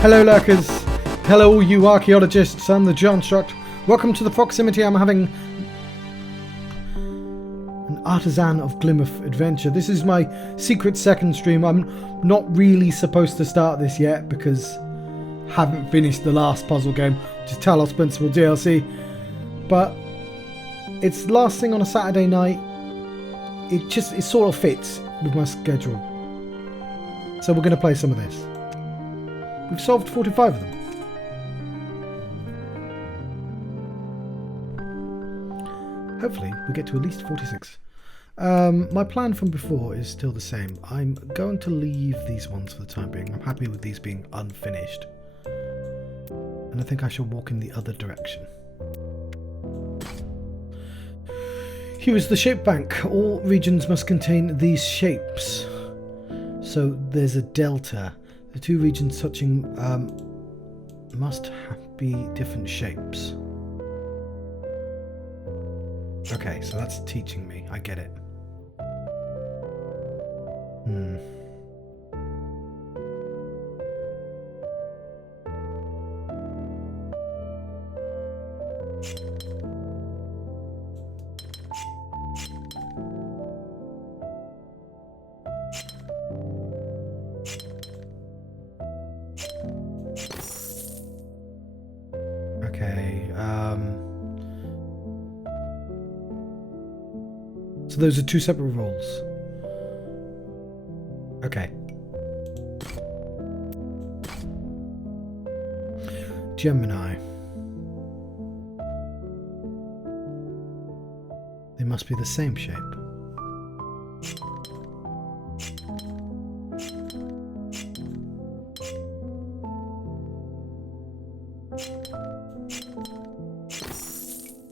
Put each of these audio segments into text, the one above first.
Hello lurkers, hello all you archaeologists, I'm the Johnstruct. Welcome to the proximity. I'm having an Artisan of Glimmith adventure. This is my secret second stream. I'm not really supposed to start this yet because I haven't finished the last puzzle game, which is Talos Principle DLC. But it's last thing on a Saturday night. It sort of fits with my schedule. So we're going to play some of this. We've solved 45 of them. Hopefully we get to at least 46. My plan from before is still the same. I'm going to leave these ones for the time being. I'm happy with these being unfinished. And I think I shall walk in the other direction. Here is the shape bank. All regions must contain these shapes. So there's a delta. The two regions touching must be different shapes. Okay, so that's teaching me. I get it. So those are two separate roles. Okay. Gemini. They must be the same shape.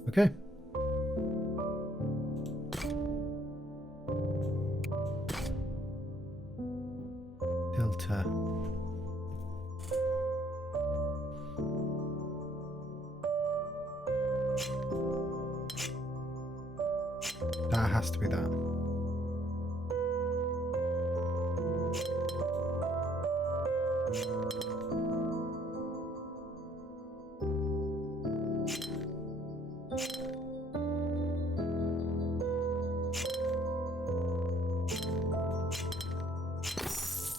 Okay. Delta. That has to be that.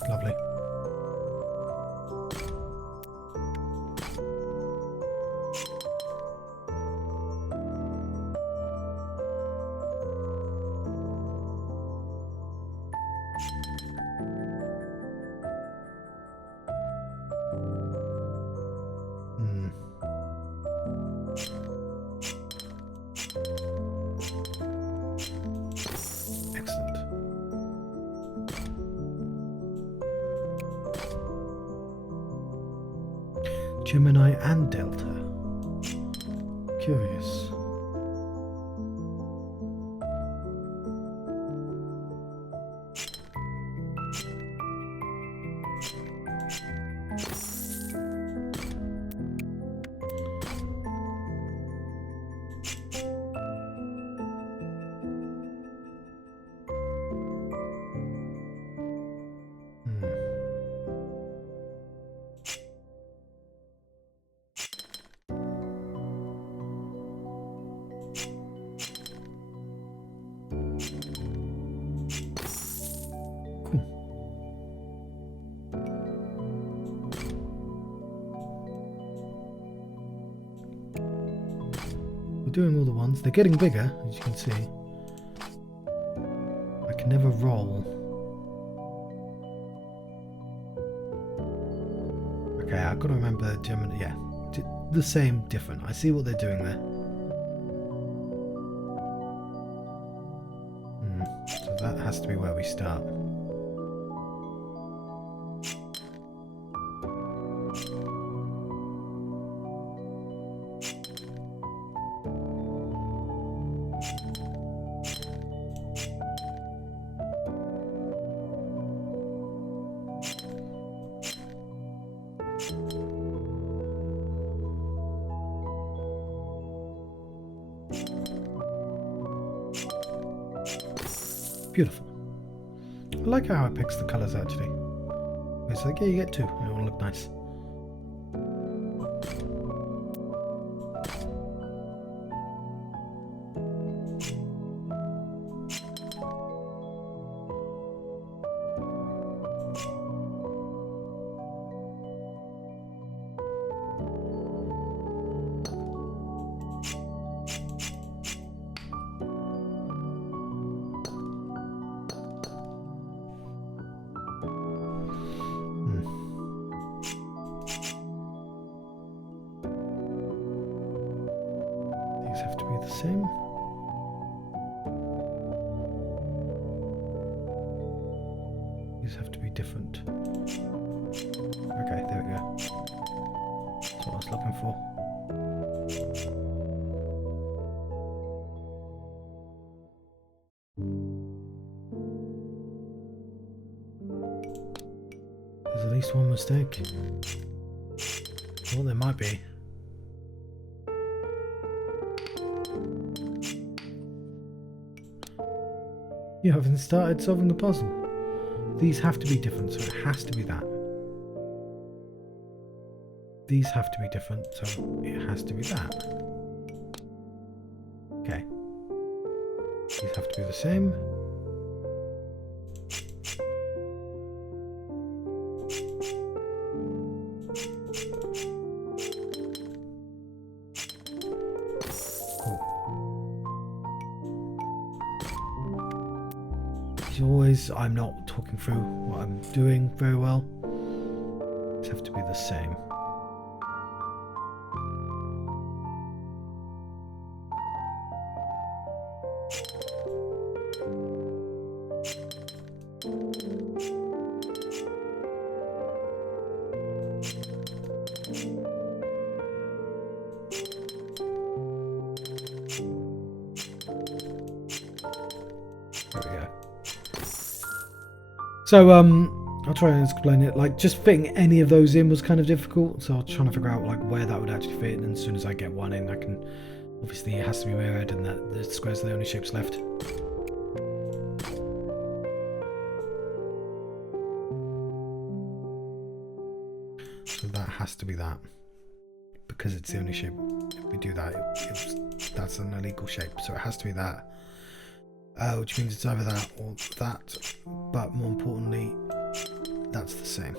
Lovely. Excellent. Gemini and Delta. Curious. Doing all the ones. They're getting bigger, as you can see. I can never roll. Okay, I've got to remember Gemini. Yeah, the same, different. I see what they're doing there. So that has to be where we start. Beautiful. I like how it picks the colours actually. It's like, yeah, you get two. It will look nice. Have to be the same. These have to be different. Okay, there we go. That's what I was looking for. There's at least one mistake. Well, there might be. You haven't started solving the puzzle. These have to be different, so it has to be that. These have to be different, so it has to be that. Okay. These have to be the same. As always, I'm not talking through what I'm doing very well. These have to be the same. So, I'll try and explain it. Like, just fitting any of those in was kind of difficult, so I was trying to figure out like where that would actually fit, and as soon as I get one in, I can... Obviously, it has to be mirrored, and that the squares are the only shapes left. So that has to be that. Because it's the only shape. If we do that, that's an illegal shape, so it has to be that. Which means it's either that or that, but more importantly, that's the same.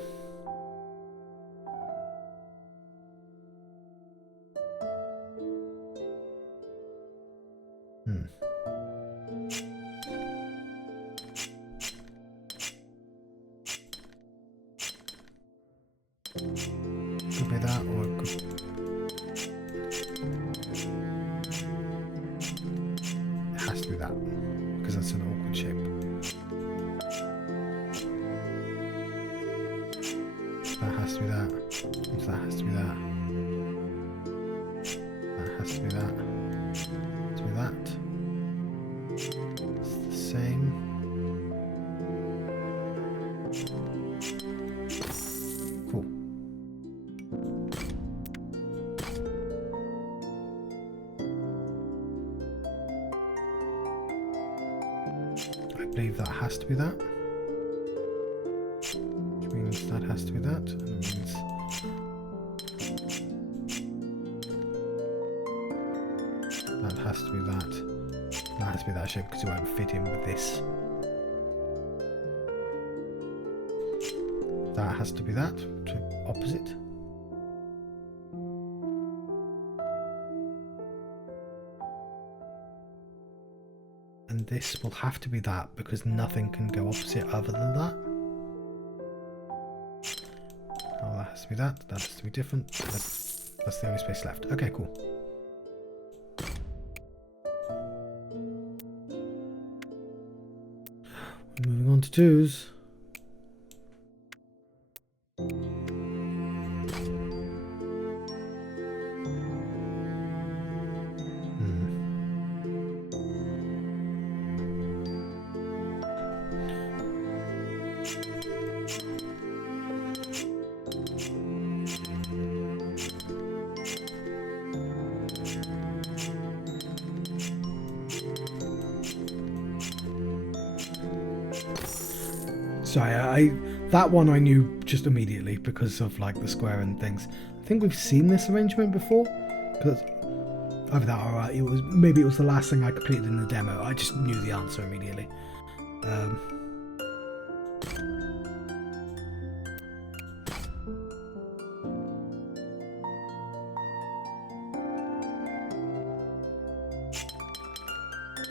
Could be that, or it could... It has to be that. Because that's an awkward shape. That has to be that. That has to be that. That has to be that. To be that. It's the same. Cool. I believe that has to be that, which means that has to be that, and it means that has to be that. That has to be that shape because it won't fit in with this. That has to be that, opposite. And this will have to be that because nothing can go opposite other than that. Oh, that has to be that. That has to be different. That's the only space left. Okay, cool. Moving on to twos. Sorry, That one I knew just immediately because of like the square and things. I think we've seen this arrangement before, because either that or it was maybe it was the last thing I completed in the demo. I just knew the answer immediately.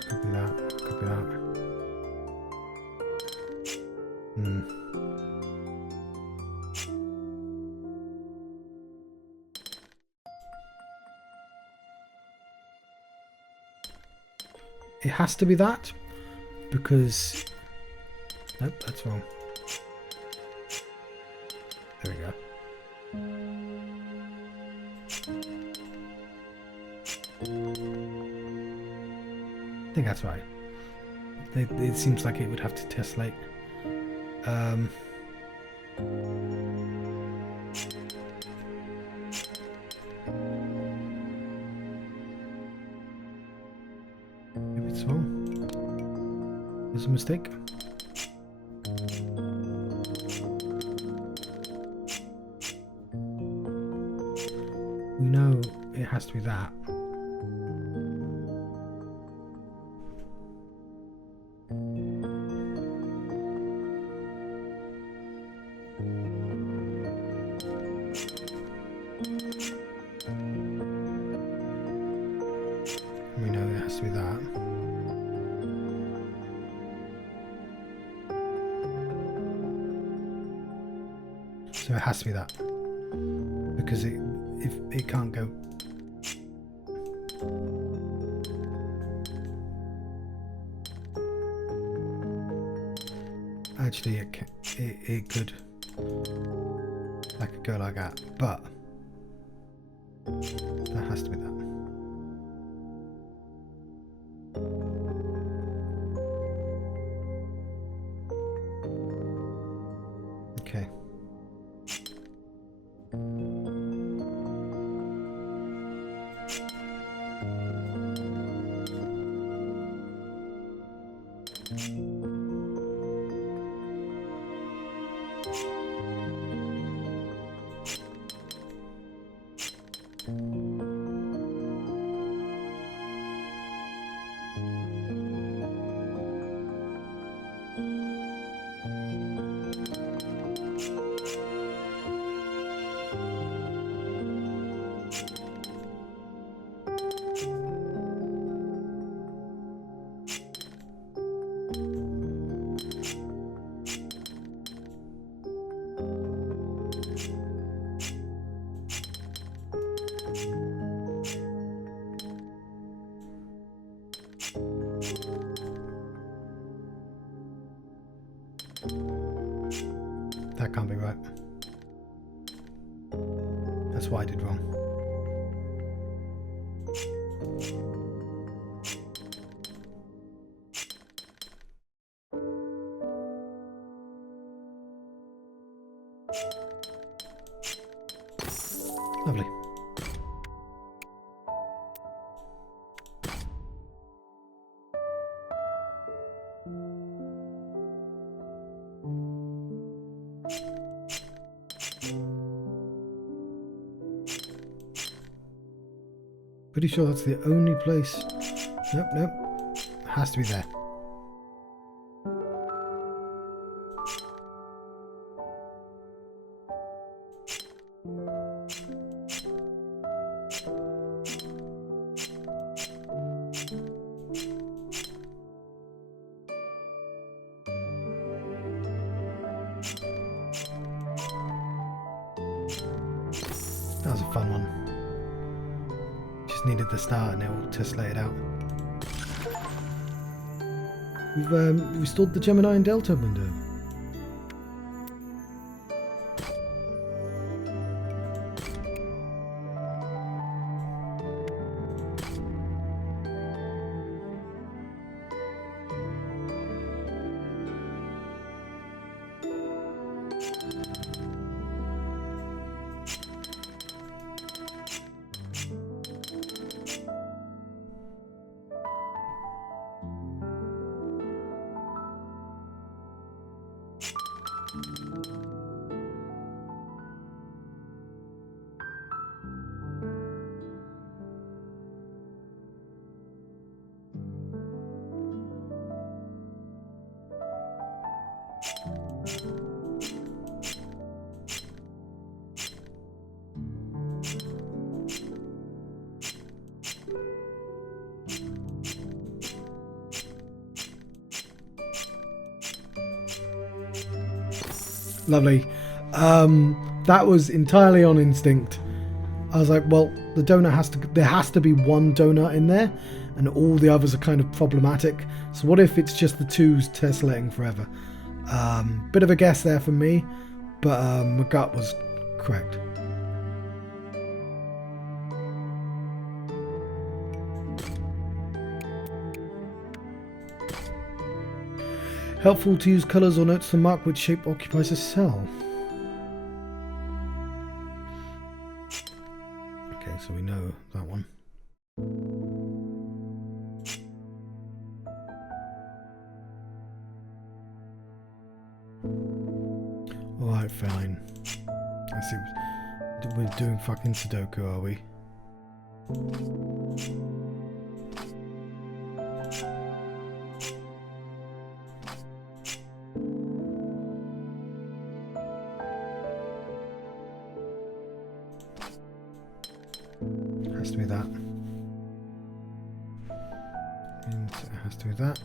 Could be that. Could be that. It has to be that, because... Nope, that's wrong. There we go. I think that's right. It seems like it would have to tessellate. Maybe it's wrong. There's a mistake. We know it has to be that. We know it has to be that. So it has to be that. Because if it can't go. Actually, it could. That could go like that, but that has to be that. Okay. That can't be right. That's what I did wrong. Lovely. Pretty sure that's the only place. Nope, nope. Has to be there. That was a fun one. Just needed the start and it will tessellate it out. We've restored the Gemini and Delta window. Lovely. That was entirely on instinct. I was like, well, the donut there has to be one donut in there, and all the others are kind of problematic. So what if it's just the twos tessellating forever? Bit of a guess there for me, but my gut was correct. Helpful to use colours or notes to mark which shape occupies a cell. Okay, so we know that one. Alright, fine. Let's see. We're doing fucking Sudoku, are we? Has to be that. And it has to be that.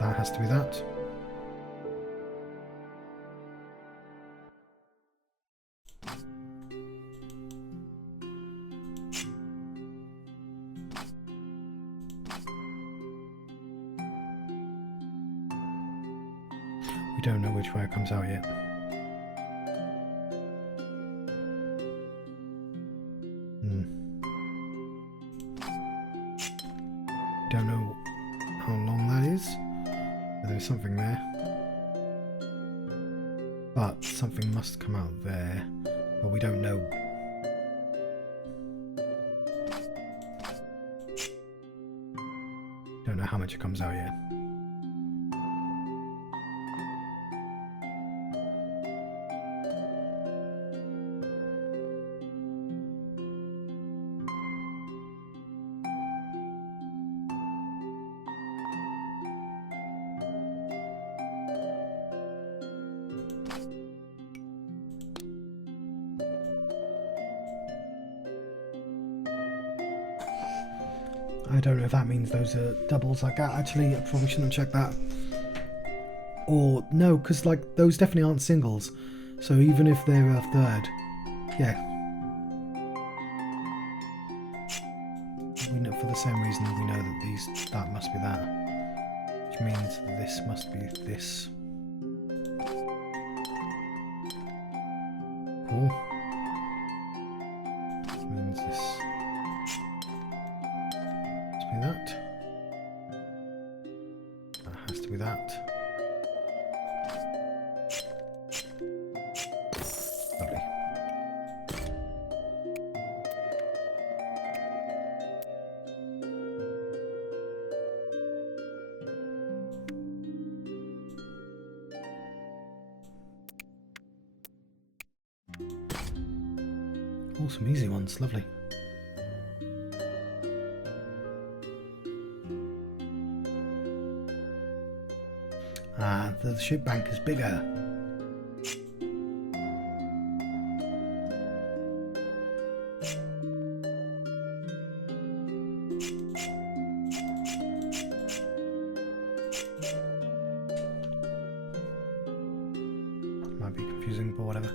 That has to be that. We don't know which way it comes out yet. Don't know how long that is. There's something there. But something must come out there. But we don't know. Don't know how much it comes out yet. I don't know if that means those are doubles like that. Actually, I probably shouldn't have checked that. Or, no, because like those definitely aren't singles. So even if they're a third, yeah. We know for the same reason we know that that must be that. Which means this must be this. Cool. Which means this. That. That has to be that. Lovely. Oh, some easy ones. Lovely. The ship bank is bigger. Might be confusing, but whatever.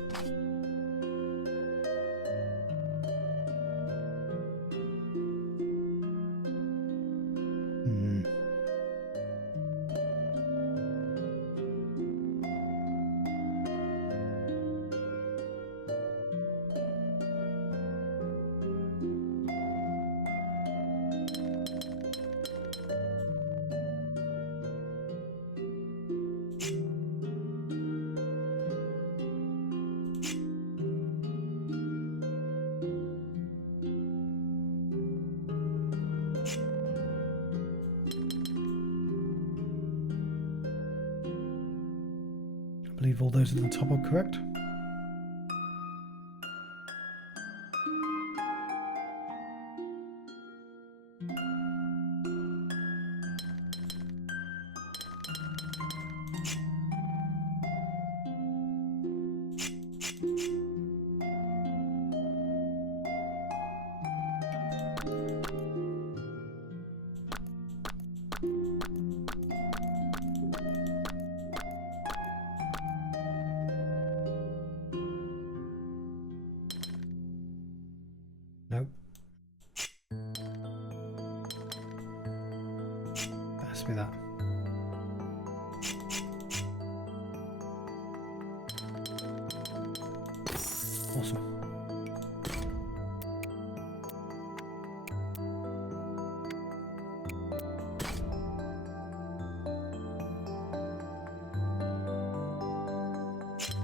I believe all those at the top are correct. Nope. That has to be that. Awesome.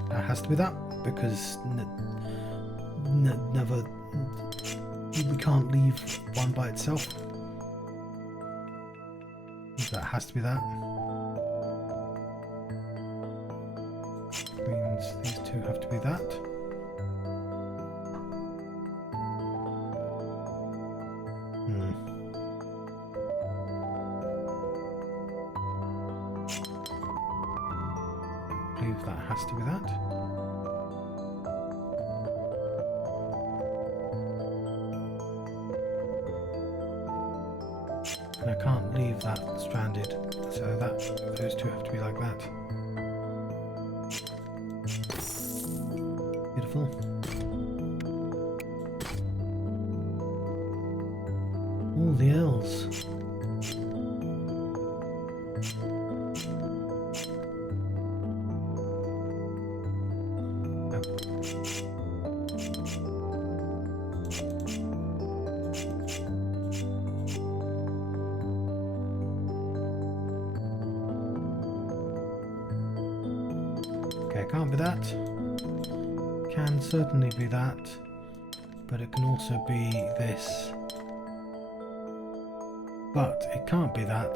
That has to be that, because never, we can't leave one by itself. That has to be that. Means these two have to be that. I believe that has to be that. And I can't leave that stranded, so that those two have to be like that. Beautiful. All the L's. Okay, can't be that. Can certainly be that, but it can also be this. But it can't be that,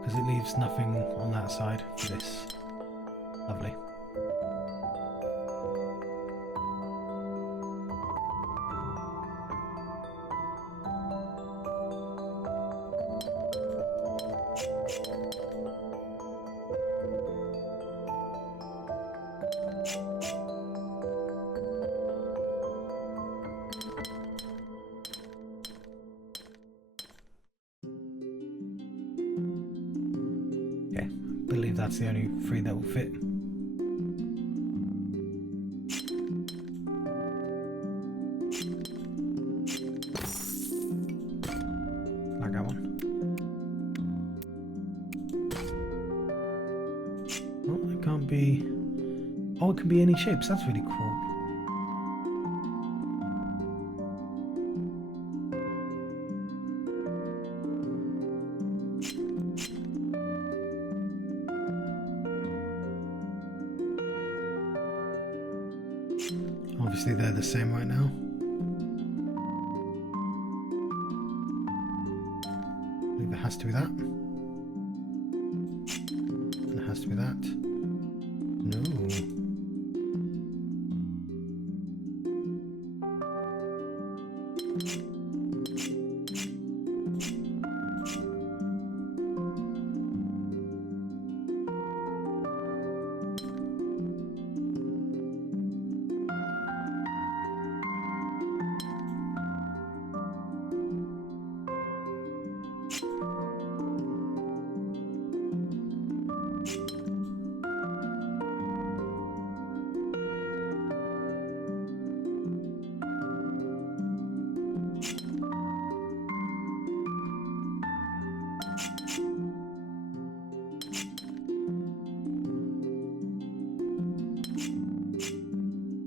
because it leaves nothing on that side for this. Lovely. Okay, I believe that's the only three that will fit. Like that one. Oh, it can't be. Oh, it can be any shapes. That's really cool. Obviously they're the same right now. I believe it has to be that. And it has to be that. No.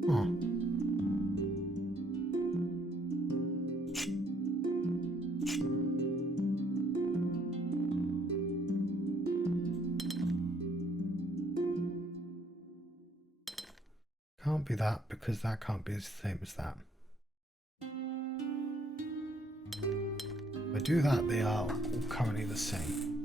Oh. Can't be that, because that can't be the same as that. If I do that, they are all currently the same.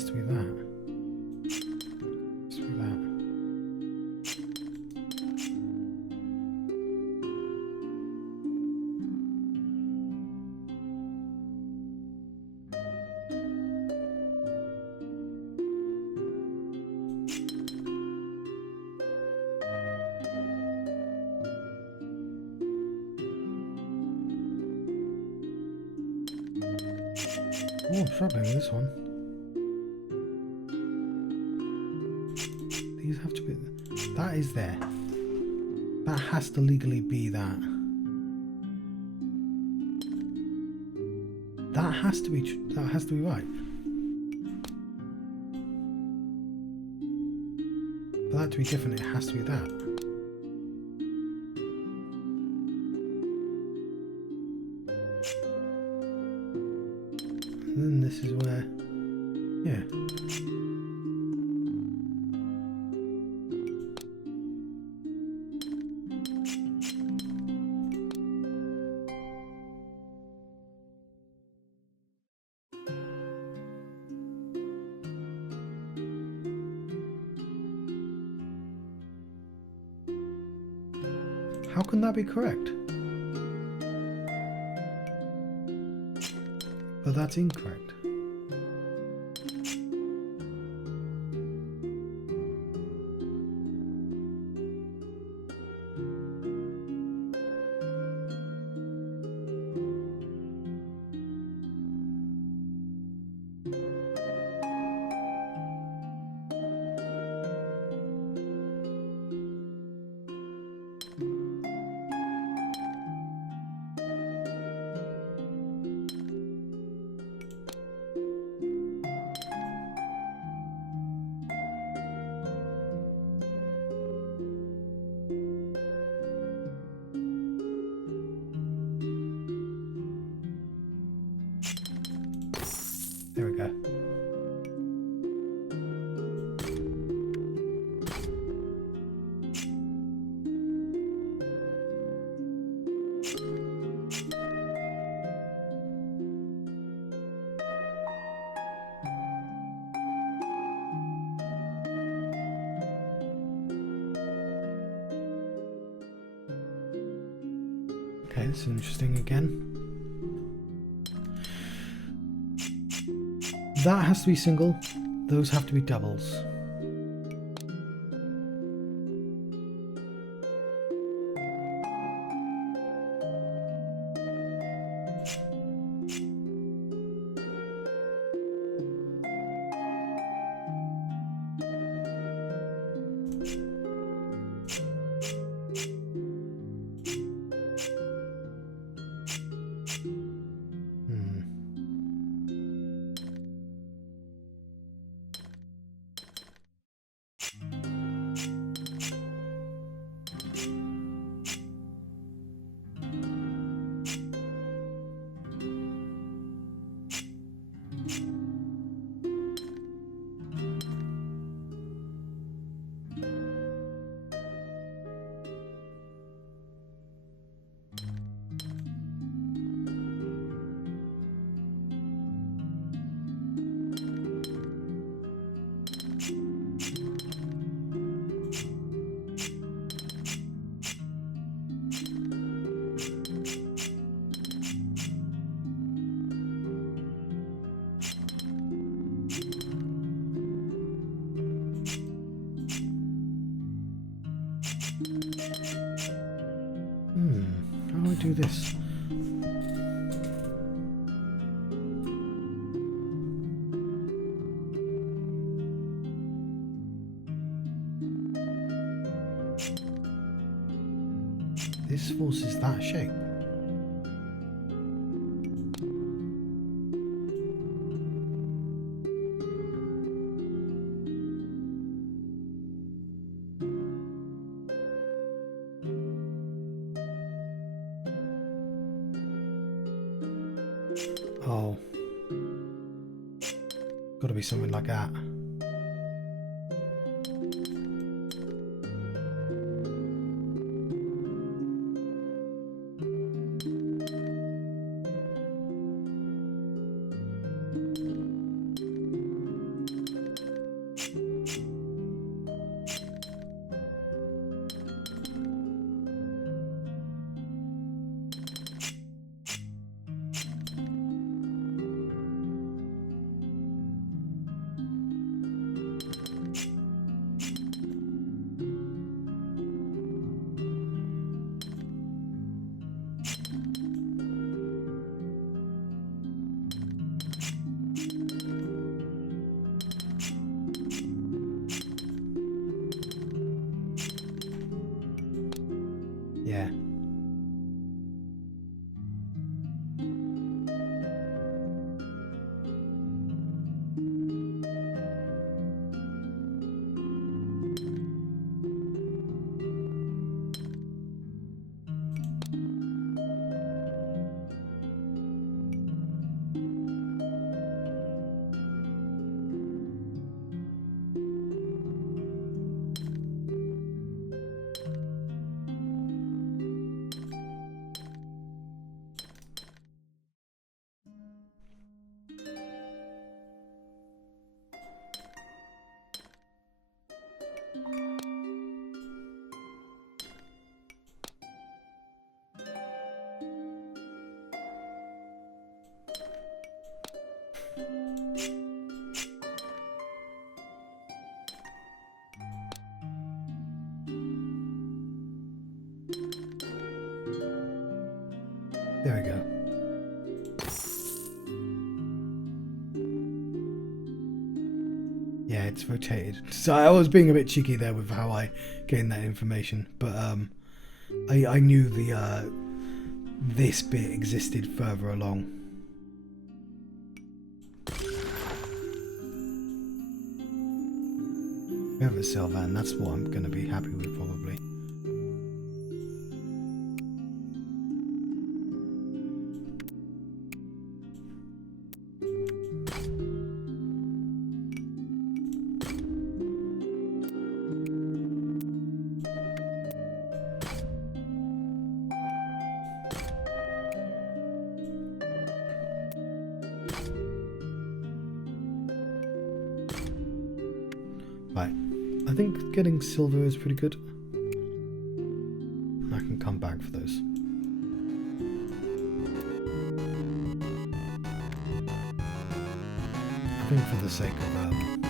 has to be that. Has to be that. Oh, I'm struggling with this one. These have to be... That is there. That has to legally be that. That has to be... That has to be right. For that to be different, it has to be that. And then this is where, yeah. How can that be correct? But that's incorrect. There we go. Okay, this is interesting again. That has to be single, those have to be doubles. How do I do this? This forces that shape. Oh. Gotta be something like that. Yeah. There we go. Yeah, it's rotated. So I was being a bit cheeky there with how I gained that information, but I knew the this bit existed further along. We have a Sylvan, that's what I'm going to be happy with probably. Right, I think getting silver is pretty good. I can come back for those. I think for the sake of